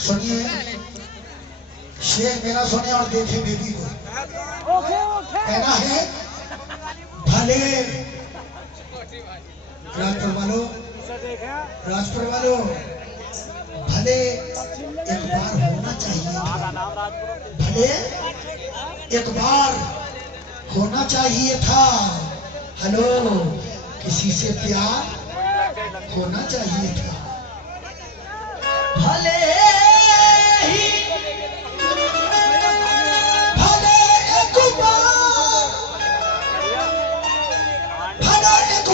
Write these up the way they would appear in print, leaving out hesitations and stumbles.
सुनिए, शेर मेरा सुने और देखे बेबी को। कहना है भले राजपुर वालों भले एक बार होना चाहिए, भले एक बार होना चाहिए था। हेलो, किसी से प्यार होना चाहिए था। भले ही भले एक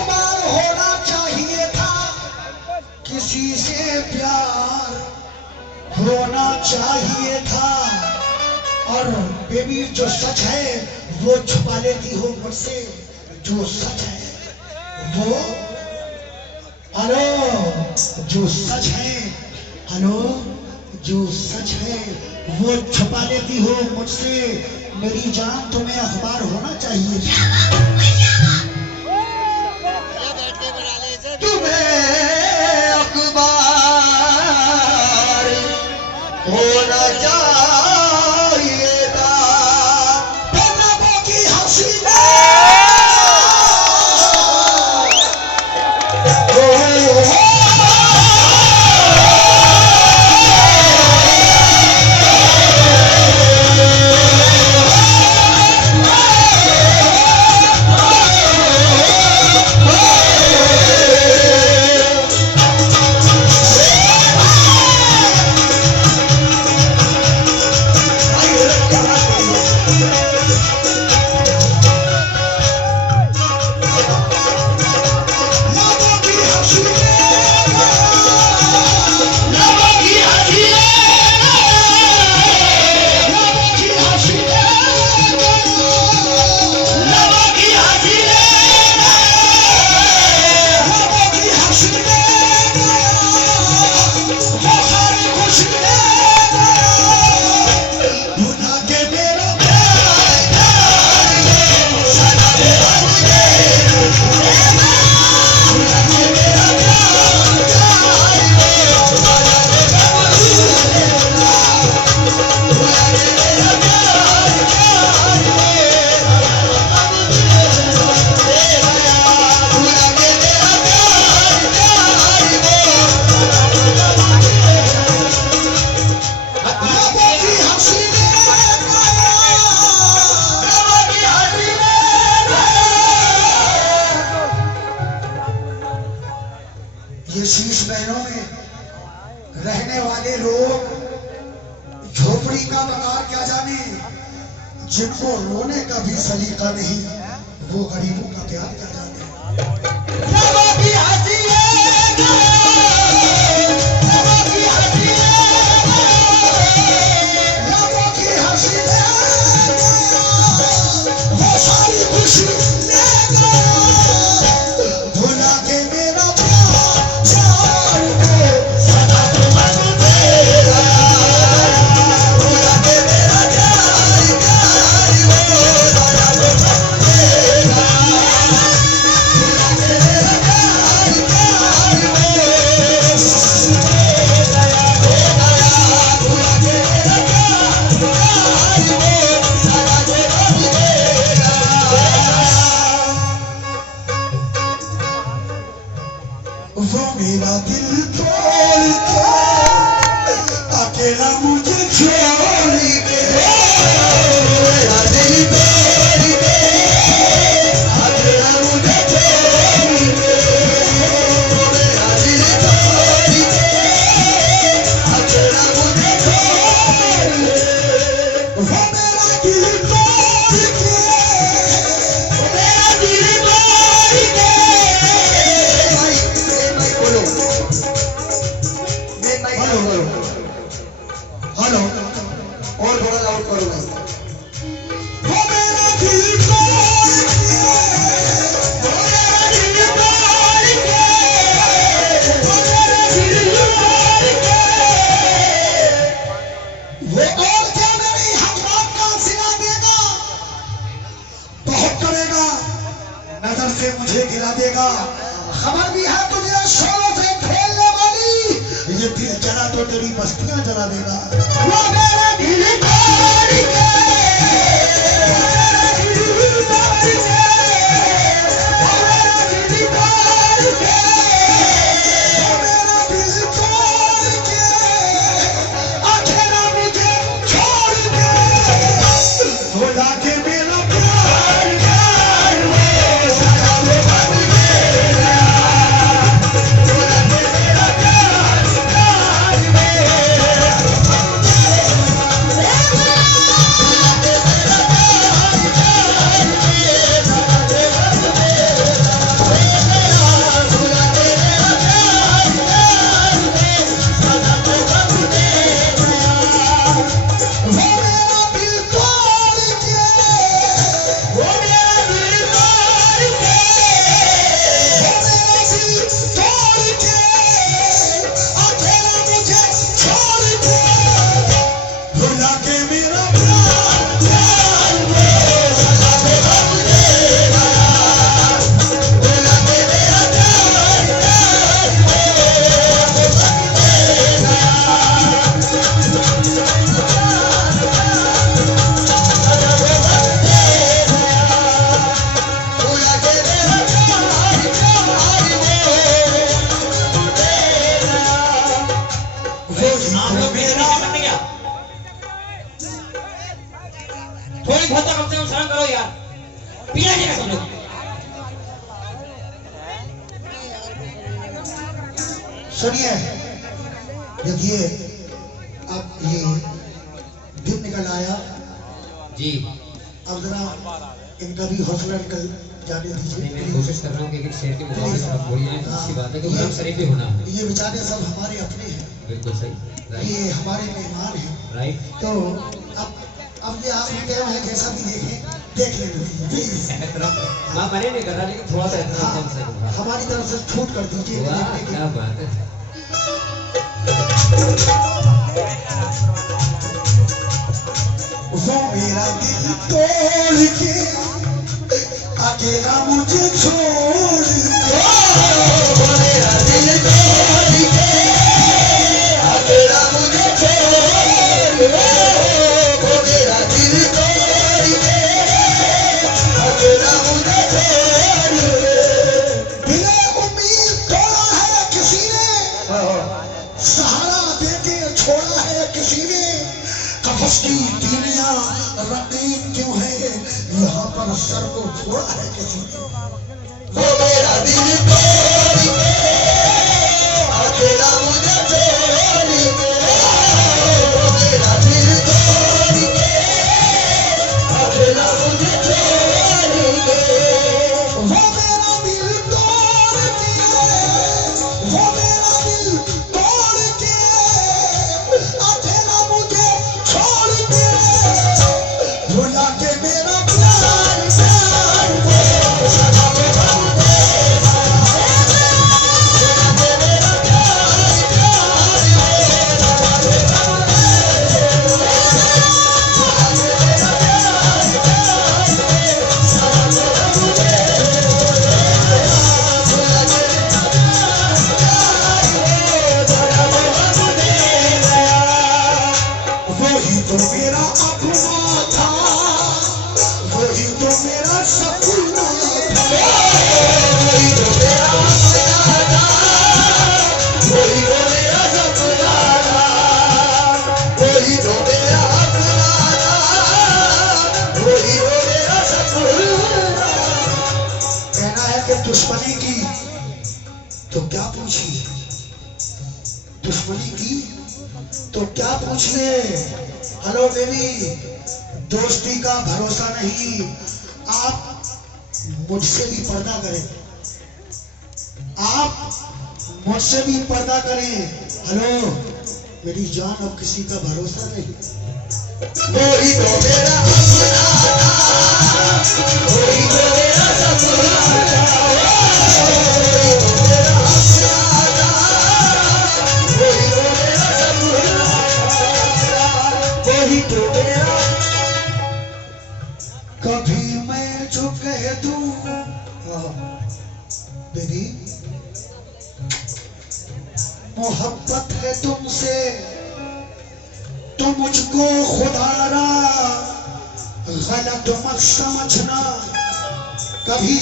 बार होना चाहिए था, किसी से प्यार होना चाहिए था। और बेबी जो सच है वो छुपा लेती हो मुझसे, जो सच है वो, हेलो जो सच है, हेलो जो सच है वो छुपा लेती हो मुझसे। मेरी जान तुम्हें अखबार होना चाहिए, तुम्हें अखबार होना चाहिए था। नबों की हसीना छोरी का बकार क्या जाने, जिनको रोने का भी सलीका नहीं, वो गरीबों का प्यार क्या जाने। रबा की हंसी वो मेरा दिल तोड़ के अकेला मुझे छोड़ के, मेरा दिल तोड़ के अकेला मुझे छोड़ के, मेरा दिल तोड़ के अकेला मुझे छोड़ के, वो मेरा दिल तोड़ के, वो मेरा दिल तोड़ के। हेलो, और थोड़ा लाउड करो ना। वो मेरा दिल तोड़ के, वो मेरा दिल तोड़ के, वो मेरा दिल तोड़ के, वो और क्या मेरी हमरात का सिला देगा, बहुत करेगा, नजर से मुझे गिरा देगा। खबर भी है तुझे शोरों से खेलने वाली, ये दिल जला तो तेरी बस्तियां जला देगा। वो मेरा दिल तोड़ के, वो मेरा दिल तोड़ के, वो मेरा दिल तोड़ के, वो मेरा दिल तोड़ के अकेला मुझे छोड़ के, वो लाके मेरा प्यार प्यार वो सदा में बन गया, वो लाके मेरा प्यार प्यार थोड़ी बहुत कम से कम शर्म करो यार, पिया जी का सब लोग। सुनिए, देखिए अब ये दिन निकल आया जी, अब जरा इनका भी हौसला निकल जाने दीजिए। मैं कोशिश कर रहा हूँ कि एक शेर के मुकाबले में आप बोलिए, अच्छी बात है कि गुलाम शरीफ भी होना है। ये बेचारे सब हमारे अपने हैं, बिल्कुल सही, ये हमारे मेहमान हैं, राइट। तो अब ये आप टाइम है, कैसा भी देखें, देख लेंगे प्लीज। मैं मने नहीं कर रहा, लेकिन थोड़ा सा एहतराम कम से कम हमारी तरफ से छूट कर दीजिए। क्या बात है। वो मेरा दिल तोड़ के अकेला मुझे छोड़ के, वो मेरा दिल तोड़ के अकेला मुझे छोड़ के, वो मेरा दिल तोड़ के अकेला मुझे छोड़ के। बिना उम्मीद तोड़ा है किसी ने, सहारा देके छोड़ा है किसी ने, कफस की तीलियां रंगीन क्यों है, यहाँ पर सर को छोड़ा है किसी ने। वो मेरा दिल तोड़ के अकेला मुझे छोड़ के, वो मेरा दिल तोड़ तो मेरा सपना था, वही तो मेरा सपना था, वही तो मेरा सपना था, वही तो मेरा सपना था, वही तो मेरा सपना। कहना है कि दुश्मनी की तो क्या पूछी, दुश्मनी की तो क्या पूछिए। हेलो बेबी, दोस्ती का भरोसा नहीं, आप मुझसे भी पर्दा करें, आप मुझसे भी पर्दा करें। हेलो मेरी जान, अब किसी का भरोसा नहीं। वही तो मेरा सपना था, वही तो मेरा सपना था, वही तो मेरा सपना था, वही तो मेरा सपना था, वही तो मेरा। कभी मैं जो कह दूं बेबी, मोहब्बत है तुमसे तो मुझको खुदारा गलत मत समझना। कभी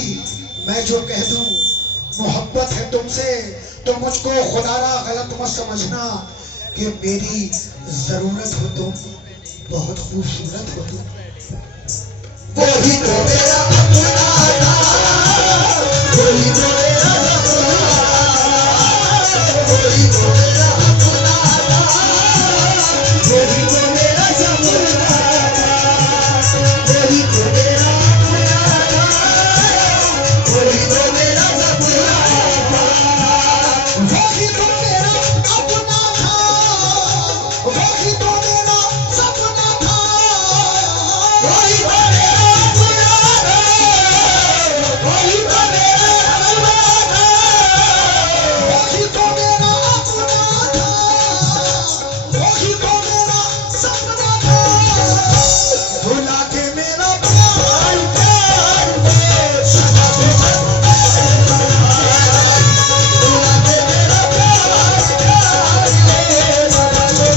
मैं जो कह दूं मोहब्बत है तुमसे तो मुझको खुदारा गलत मत समझना, कि मेरी जरूरत हो तुम, बहुत खूबसूरत हो तुम। वही तो मेरा सपना था, वही तो मेरा सपना था, वही तो मेरा सपना था, वही तो मेरा सपना था, वही तो मेरा सपना था, वही तो मेरा सपना था, वही तो मेरा अपना था, वही तो मेरा सपना था, वही तो मेरा सपना था, वही तो मेरा सपना था, वही तो मेरा अपना था, वही तो मेरा सपना था। भुला के मेरा प्यार प्यार में सदा प्यार में, भुला के मेरा प्यार प्यार में सदा प्यार में, भुला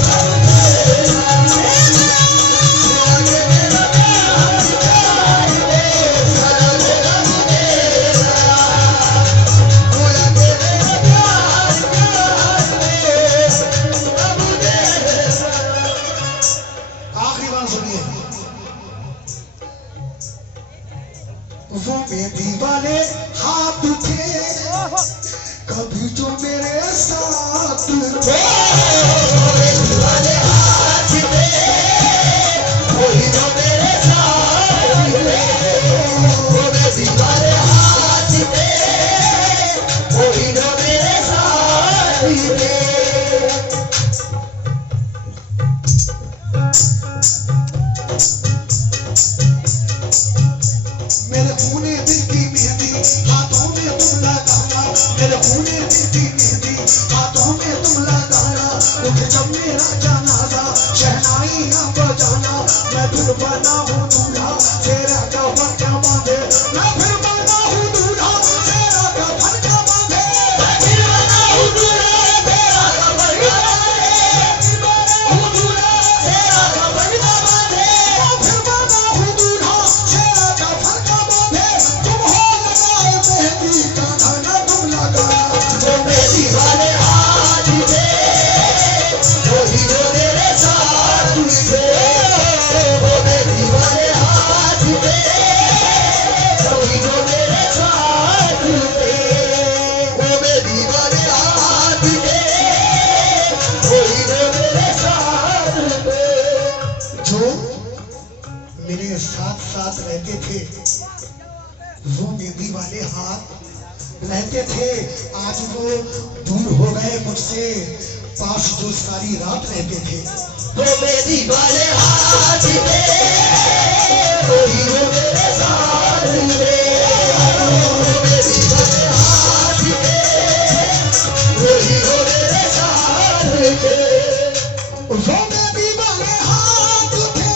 के मेरा प्यार प्यार में सदा प्यार में, भुला के मेरा प्यार प्यार में सदा मुझे। आखिरी बात सुनिए, वो मेहंदी वाले हाथ थे कभी जो मेरे साथ थे, वाले हाथ में वही जो मेरे साथ थे, वो मेरे वाले हाथ में वही जो मेरे साथ थे। मेरे खूने दिल की मेहंदी हाथों में तुम लगाना, मेरे खूने दिल की मेहंदी हाथों में तुम लगाना। उठ जब मेरा जनाजा शहनाई ना बजाना, मैं फिर बना हूँ दूल्हा तेरा कफन क्या बांधे, मैं फिर बना हूँ दूल्हा तेरा कफन क्या बांधे, मैं फिर बना हूँ दूल्हा तेरा कफन क्या बांधे, हूँ दूल्हा तेरा कफन क्या बांधे, मैं फिर बना हूँ दूल्हा तेरा कफन क्या बांधे। तुम हो लगाए मेहंदी का धागा तुम लगाना, वो मेरी वाले हाथ थे वही जो मेरे साथ थे, वो मेरी वाले हाथ थे वही जो मेरे साथ थे, वो मेरी वाले हाथ थे वही जो मेरे साथ थे। जो मेरे साथ साथ रहते थे, वो मेहंदी वाले हाथ रहते थे, आज वो दूर हो गए मुझसे, पास जो सारी रात रहते थे। वो मेरी वाले हाथ थे वही जो मेरे साथ थे, वो मेरी वाले हाथ थे वही जो मेरे साथ थे। वो मेहंदी वाले हाथ थे,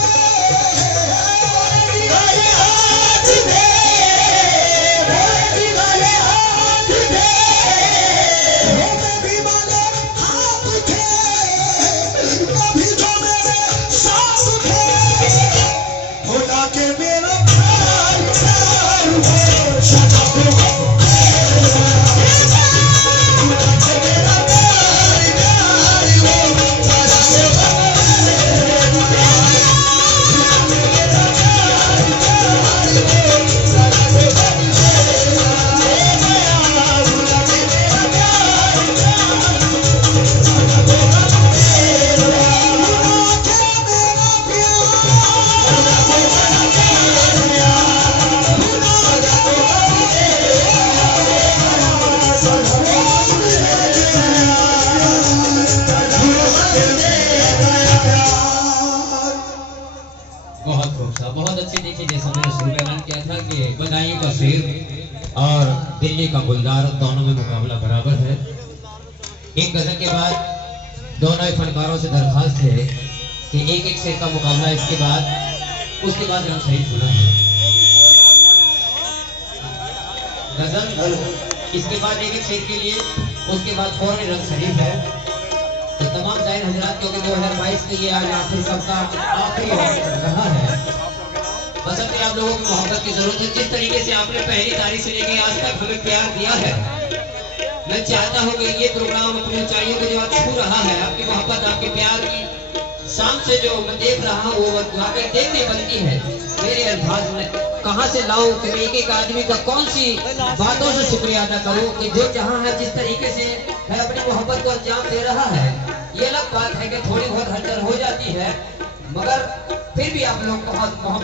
वाले हाथ थे, मेरी वाले हाथ थे, वो मेहंदी वाले हाथ थे, कभी जो मेरे साथ थे। भुला के मेरा प्यार देखिए जैसा मैंने शुरू में ऐलान किया था कि बदायूं का शेर और दिल्ली का गुलजार दोनों में मुकाबला बराबर है। एक गजल के बाद दोनों ही फनकारों से दरखास्त है कि एक एक शेर का मुकाबला इसके बाद उसके बाद रंग शहीद होना है। गजल इसके बाद एक एक शेर के लिए, उसके बाद फौरन रंग शरीफ है। तो तमाम जाहिर हजरात, क्योंकि 2022 के ये आज आखिरी सबका आखिरी रहा है, बसंत आप लोगों की मोहब्बत की जरूरत है। जिस तरीके से आपने पहली तारीख से लेकर आज तक हमें प्यार दिया है, मैं चाहता हूँ कि ये प्रोग्राम अपनी ऊंचाइयों को जो आज छू रहा है, आपकी मोहब्बत आपके प्यार की शाम से जो मैं देख रहा हूँ वो वाकई देखने बनती है। मेरे अल्फाज में कहाँ से लाऊं कि मैं एक एक आदमी का कौन सी बातों से शुक्रिया अदा करूं कि जो जहाँ है जिस तरीके से है अपनी मोहब्बत को अंजाम दे रहा है। ये अलग बात है कि थोड़ी बहुत हलचल हो जाती है, मगर फिर भी आप लोग बहुत मोहब्बत